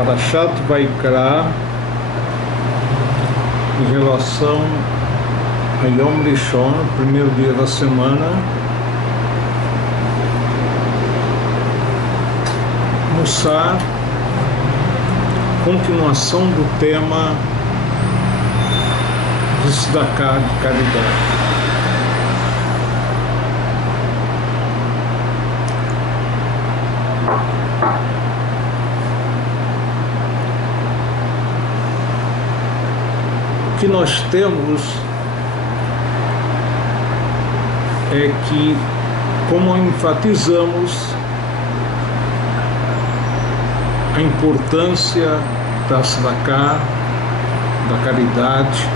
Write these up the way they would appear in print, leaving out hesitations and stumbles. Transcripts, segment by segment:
Parashat Vaikra em relação a Yom Rishon, primeiro dia da semana, Mussar, continuação do tema de Tzedakah, de caridade. O que nós temos é que, como enfatizamos a importância da tzedakah, da caridade,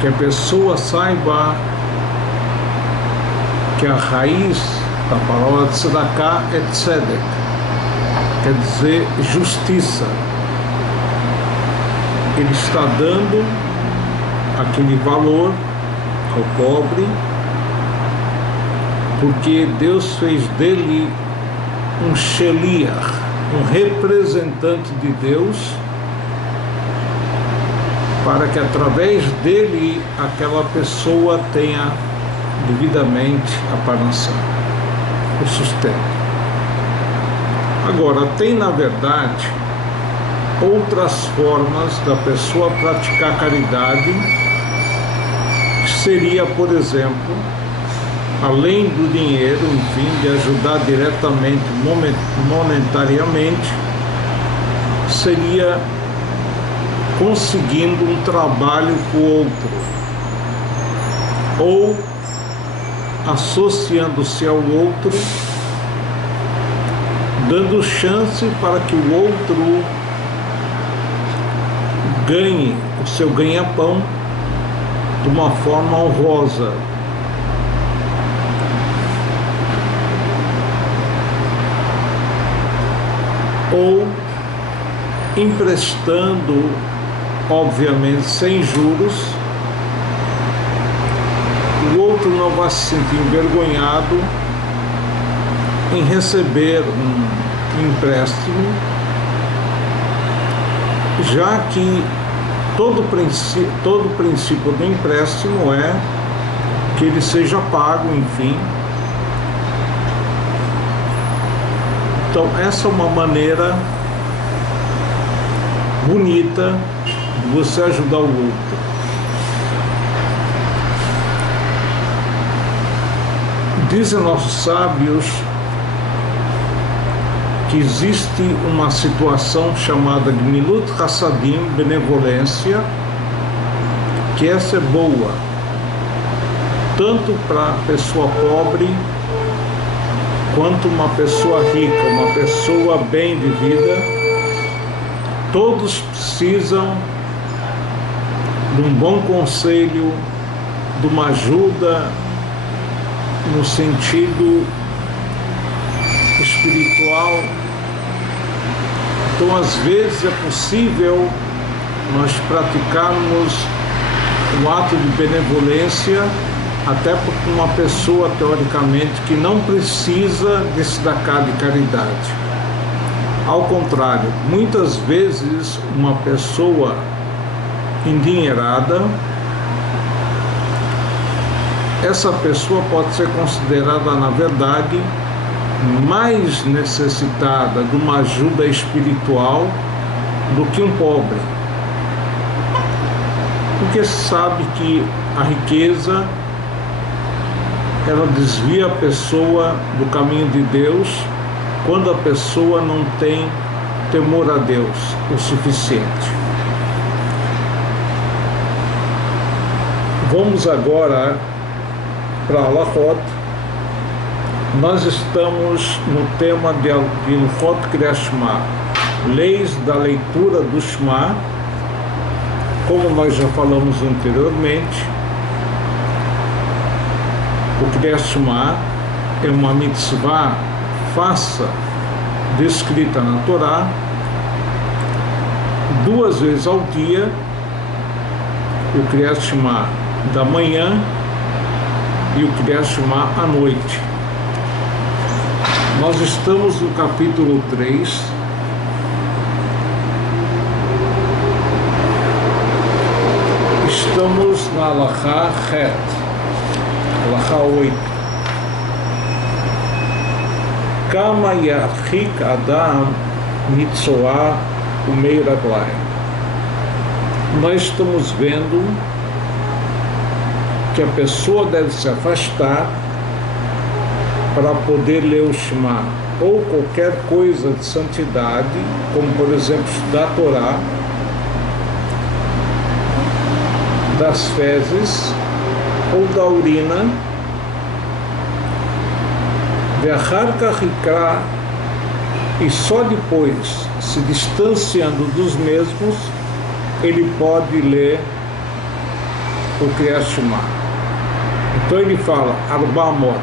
que a pessoa saiba que a raiz da palavra tzedakah é tzedek, quer dizer justiça. Ele está dando aquele valor ao pobre, porque Deus fez dele um sheliach, um representante de Deus, para que através dele aquela pessoa tenha devidamente a parnassá, o sustento. Agora, tem na verdade outras formas da pessoa praticar caridade, que seria, por exemplo, além do dinheiro, enfim, de ajudar diretamente, monetariamente, seria conseguindo um trabalho com o outro, ou associando-se ao outro, dando chance para que o outro ganhe o seu ganha-pão de uma forma honrosa. Ou emprestando, obviamente sem juros, o outro não vai se sentir envergonhado em receber um empréstimo, já que todo princípio do empréstimo é que ele seja pago, enfim. Então, essa é uma maneira bonita de você ajudar o outro. Dizem nossos sábios que existe uma situação chamada Gmilut Hassadim, benevolência, que essa é boa, tanto para a pessoa pobre, quanto uma pessoa rica, uma pessoa bem de vida. Todos precisam de um bom conselho, de uma ajuda no sentido espiritual. Então, às vezes é possível nós praticarmos um ato de benevolência até por uma pessoa, teoricamente, que não precisa de tzedakah, de caridade. Ao contrário, muitas vezes uma pessoa endinheirada, essa pessoa pode ser considerada, na verdade, mais necessitada de uma ajuda espiritual do que um pobre, porque se sabe que a riqueza ela desvia a pessoa do caminho de Deus quando a pessoa não tem temor a Deus o suficiente. Vamos agora para Halachot. Nós estamos no tema de Hilchot Kriyat Shema, leis da leitura do Shema. Como nós já falamos anteriormente, o Kriyat Shema é uma mitzvah faça descrita na Torá 2 vezes ao dia, o Kriyat Shema da manhã e o Kriyat Shema à noite. Nós estamos no capítulo 3 na Alahá Het, Alahá 8. Kama Yarhik Adam Mitzoah Umei Raglai. Nós estamos vendo que a pessoa deve se afastar para poder ler o Shema, ou qualquer coisa de santidade, como por exemplo da Torá, das fezes ou da urina, e só depois, se distanciando dos mesmos, ele pode ler o Kriyat Shema. Então ele fala Arbamot,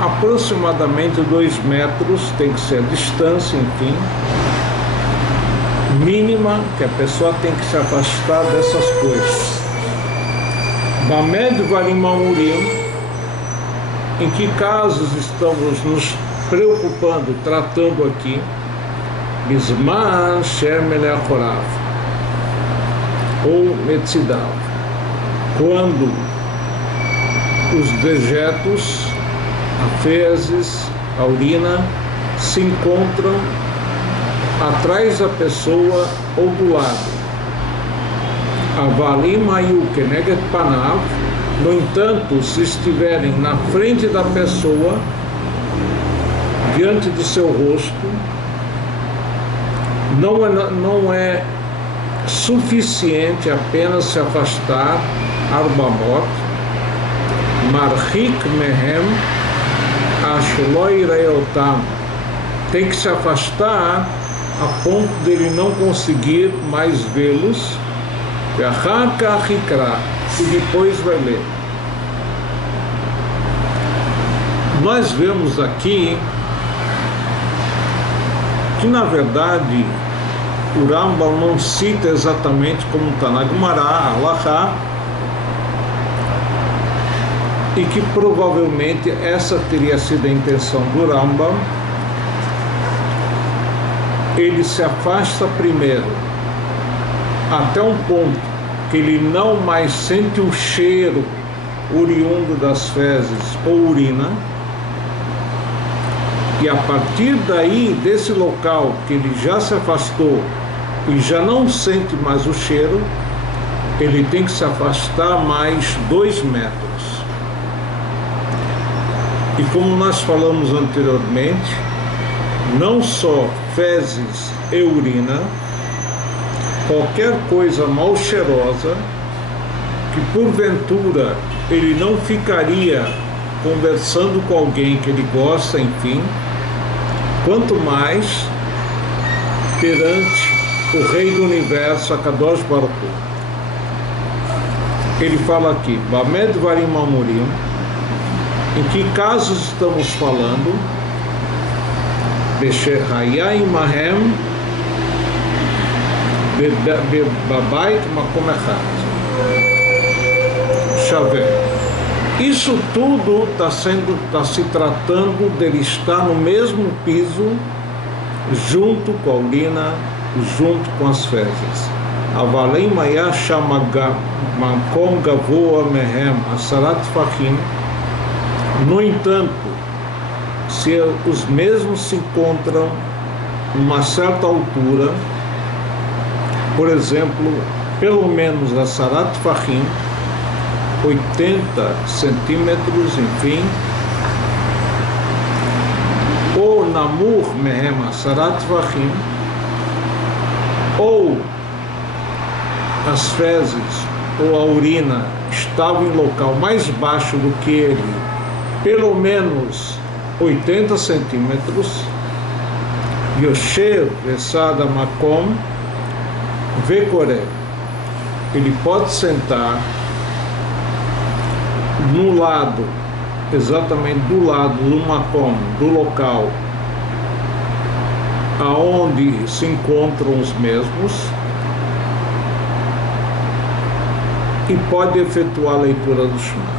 aproximadamente 2 metros tem que ser a distância, enfim, mínima, que a pessoa tem que se afastar dessas coisas. Bamed Varim Amurim, em que casos estamos nos preocupando, tratando aqui? Bisman Shemele Achorav, ou Metzidav, quando os dejetos, as fezes, a urina, se encontram atrás da pessoa ou do lado. Avalim Ayu Keneged Panav, no entanto, se estiverem na frente da pessoa, diante do seu rosto, não é suficiente apenas se afastar, Arbamot, Marhik Mehem, Ashloi Reotam, tem que se afastar a ponto dele não conseguir mais vê-los, e depois vai ler. Nós vemos aqui que na verdade o Rambam não cita exatamente como está na Gemara, Alahá, e que provavelmente essa teria sido a intenção do Rambam. Ele se afasta primeiro até um ponto que ele não mais sente o cheiro oriundo das fezes ou urina, e a partir daí, desse local que ele já se afastou e já não sente mais o cheiro, ele tem que se afastar mais 2 metros. E como nós falamos anteriormente, não só fezes e urina, qualquer coisa mal cheirosa, que porventura ele não ficaria conversando com alguém que ele gosta, enfim, quanto mais perante o Rei do Universo, a Kadosh Baruch Hu. Ele fala aqui, Bamed Varim Amurim, em que casos estamos falando? Besherhayai Mahem Bebabait Makom Echad. Shaver. Isso tudo está se tratando dele estar no mesmo piso, junto com a urina, junto com as fezes. Avalem Maya Shamaga Makom Gavoa Mehem Asarat Fahim. No entanto, se os mesmos se encontram numa certa altura, por exemplo, pelo menos a Sarat Fahim, 80 centímetros, enfim, ou Namur Mehem Sarat Fahim, ou as fezes ou a urina estavam em local mais baixo do que ele, pelo menos 80 centímetros, Yoshev Vesada Makom Vekore, ele pode sentar no lado, exatamente do lado do Makom, do local aonde se encontram os mesmos, e pode efetuar a leitura do Shema.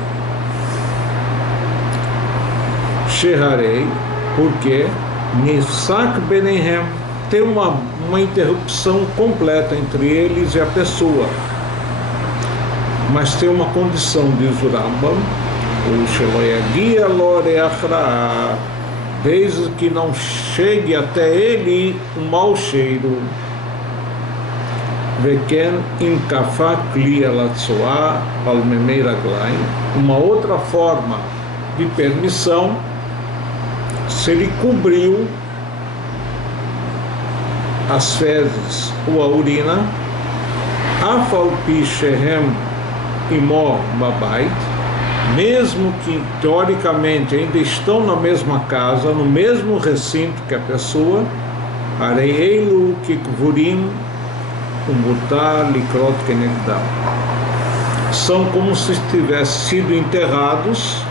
Sheharei, porque Nifsak Benehem, tem uma interrupção completa entre eles e a pessoa. Mas tem uma condição, diz o Rambam, o Sheloyagia Loreachra, desde que não chegue até ele um mau cheiro. Veken inkafá kli alatzoá almemei raglaim. Uma outra forma de permissão, se ele cobriu as fezes ou a urina, afal pi shehem imó babait, mesmo que teoricamente ainda estão na mesma casa, no mesmo recinto que a pessoa, areieilu kikvurim umutar likrot kenegdam, são como se tivessem sido enterrados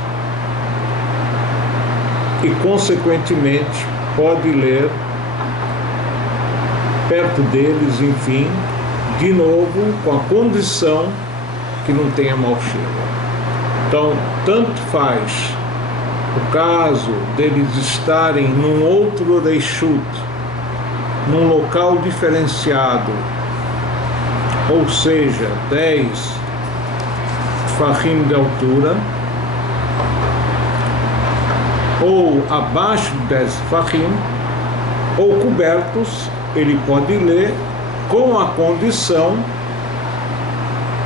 e consequentemente pode ler perto deles, enfim, de novo, com a condição que não tenha mau cheiro. Então, tanto faz o caso deles estarem num outro reishut, num local diferenciado, ou seja, 10 fahim de altura, ou abaixo de 10 fahim, ou cobertos, ele pode ler com a condição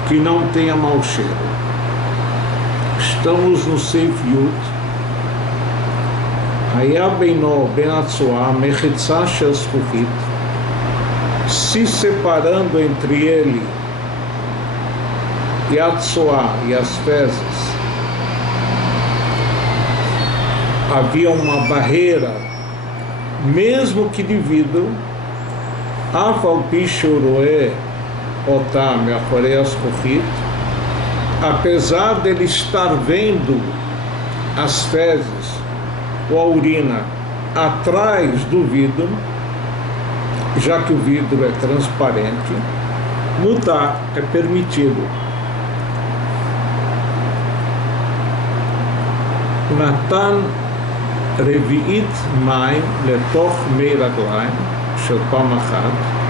que não tenha mau cheiro. Estamos no Seif Yud. Haya beino ben atzoá mechitzá shel zkuchit, se separando entre ele e a atzoá e as fezes havia uma barreira, mesmo que de vidro, afal pi shoroé otá meachorei azkuchit, apesar dele estar vendo as fezes ou a urina atrás do vidro, já que o vidro é transparente, mutar é permitido. Natan revi'it maim letoch mei raglaim shel pam achat.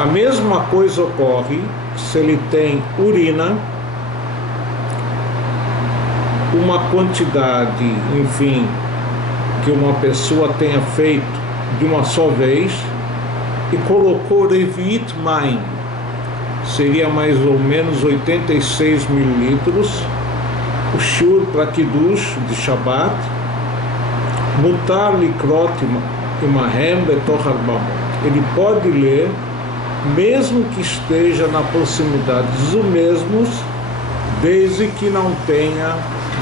A mesma coisa ocorre se ele tem urina, uma quantidade, enfim, que uma pessoa tenha feito de uma só vez e colocou revi'it maim, seria mais ou menos 86 mililitros, o shur para kiddush de Shabbat, mutar likrot imahem betoch arbamot. Ele pode ler, mesmo que esteja na proximidade dos mesmos, desde que não tenha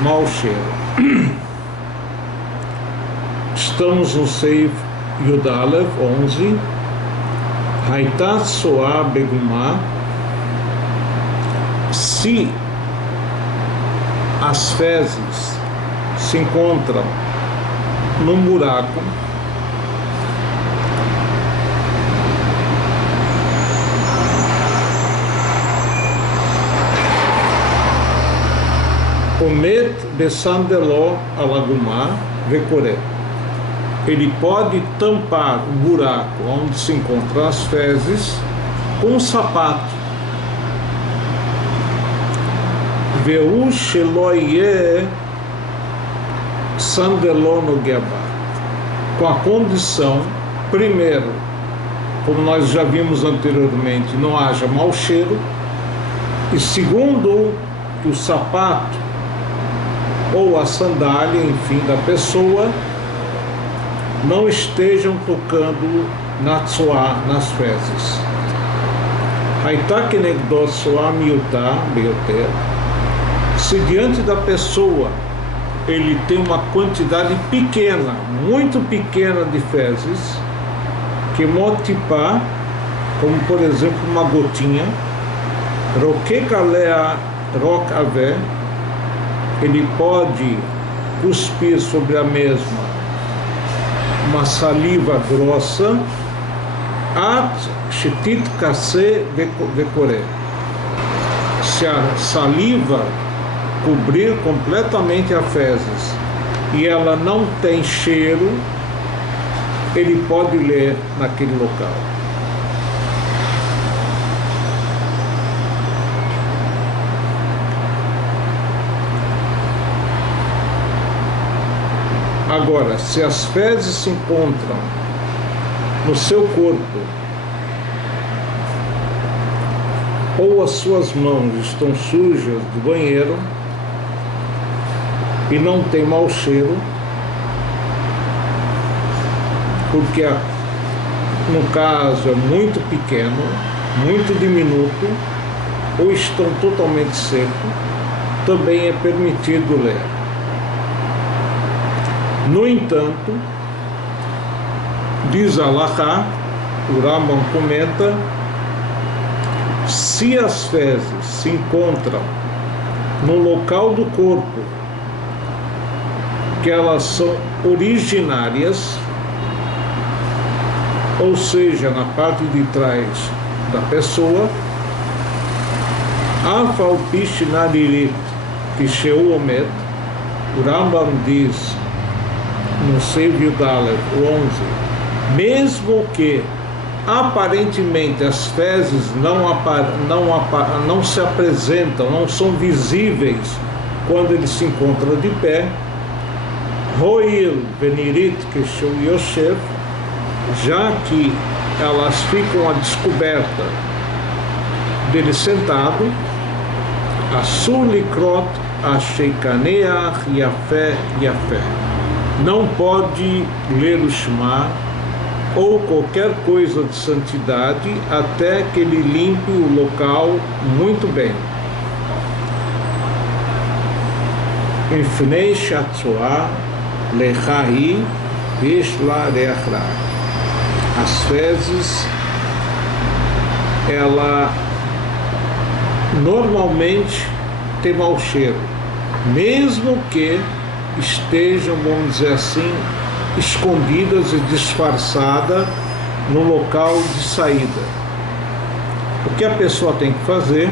mau cheiro. Estamos no Seif Yudalev 11. Haitat soá begumá, se as fezes se encontram num buraco, omet besandeló alagumá vecoré, ele pode tampar o buraco onde se encontram as fezes com um sapato. Veu sheloye sandeló no guiabá, com a condição, primeiro, como nós já vimos anteriormente, não haja mau cheiro, e segundo, que o sapato ou a sandália, enfim, da pessoa não estejam tocando na tzoá, nas fezes. Haitá kenegdó tzoá miutá beoter, se diante da pessoa ele tem uma quantidade pequena, muito pequena de fezes, que motipá, como por exemplo uma gotinha, roquekalea roc avé, ele pode cuspir sobre a mesma uma saliva grossa, at shetit kase vekoré, se a saliva cobrir completamente as fezes e ela não tem cheiro, ele pode ler naquele local. Agora, se as fezes se encontram no seu corpo ou as suas mãos estão sujas do banheiro e não tem mau cheiro, porque no caso é muito pequeno, muito diminuto, ou estão totalmente secos, também é permitido ler. No entanto, diz Alahá, o Rambam comenta, se as fezes se encontram no local do corpo que elas são originárias, ou seja, na parte de trás da pessoa, Afal Pishnaririt Kisheu Omet, o Rambam diz no Seivio Daled 11, mesmo que aparentemente as fezes não se apresentam, não são visíveis quando ele se encontra de pé, Roil Venirit Kisheu Yoshev, já que elas ficam à descoberta dele sentado, Asur Likrot Asheikaneach Yafé Yafé, não pode ler o Shema ou qualquer coisa de santidade até que ele limpe o local muito bem. Infnei Shatzoah Lechahi Vishla Reachra. As fezes, ela normalmente tem mau cheiro, mesmo que estejam, vamos dizer assim, escondidas e disfarçadas no local de saída. O que a pessoa tem que fazer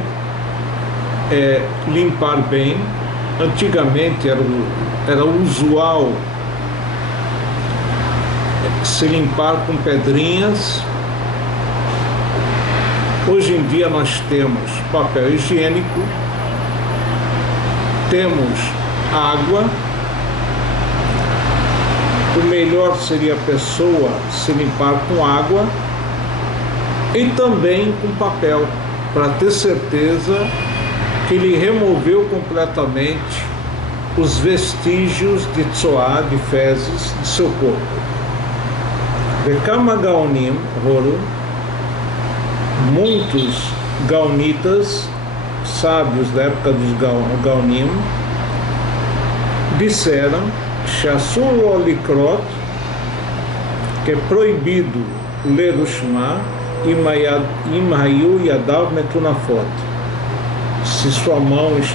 é limpar bem. Antigamente era usual se limpar com pedrinhas. Hoje em dia nós temos papel higiênico, temos água. O melhor seria a pessoa se limpar com água e também com papel, para ter certeza que ele removeu completamente os vestígios de tzoá, de fezes, de seu corpo. Vekama Gaonim Horo, muitos gaonitas, sábios da época dos Gaonim, disseram Shasur Likrot, que é proibido ler o Shema, Imhayu Yadav Metunafot, se suas mãos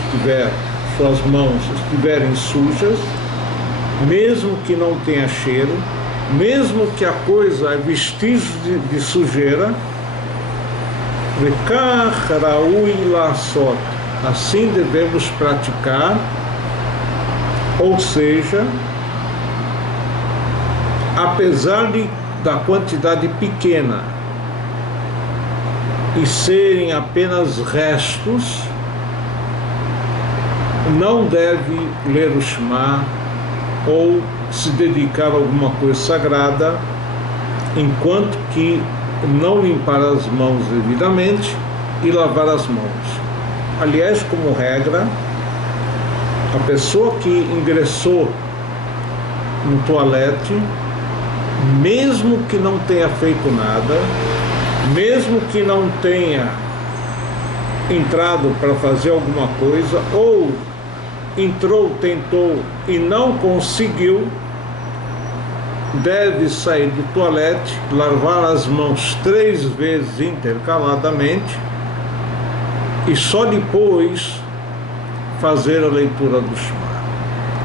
estiverem sujas, mesmo que não tenha cheiro, mesmo que a coisa é vestígio de sujeira, assim devemos praticar, ou seja, apesar da quantidade pequena e serem apenas restos, não deve ler o Shema ou se dedicar a alguma coisa sagrada enquanto que não limpar as mãos devidamente e lavar as mãos. Aliás, como regra, a pessoa que ingressou no toalete, mesmo que não tenha feito nada, mesmo que não tenha entrado para fazer alguma coisa, ou entrou, tentou e não conseguiu, deve sair do toalete, lavar as mãos 3 vezes intercaladamente e só depois fazer a leitura do Shema.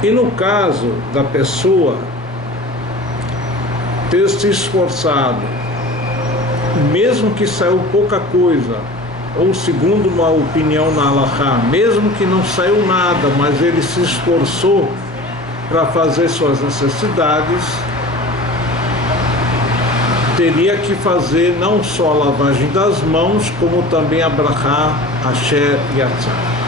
E no caso da pessoa ter se esforçado, mesmo que saiu pouca coisa, ou segundo uma opinião na Alahá, mesmo que não saiu nada, mas ele se esforçou para fazer suas necessidades, teria que fazer não só a lavagem das mãos, como também a Brachá, Asher e Yatzah.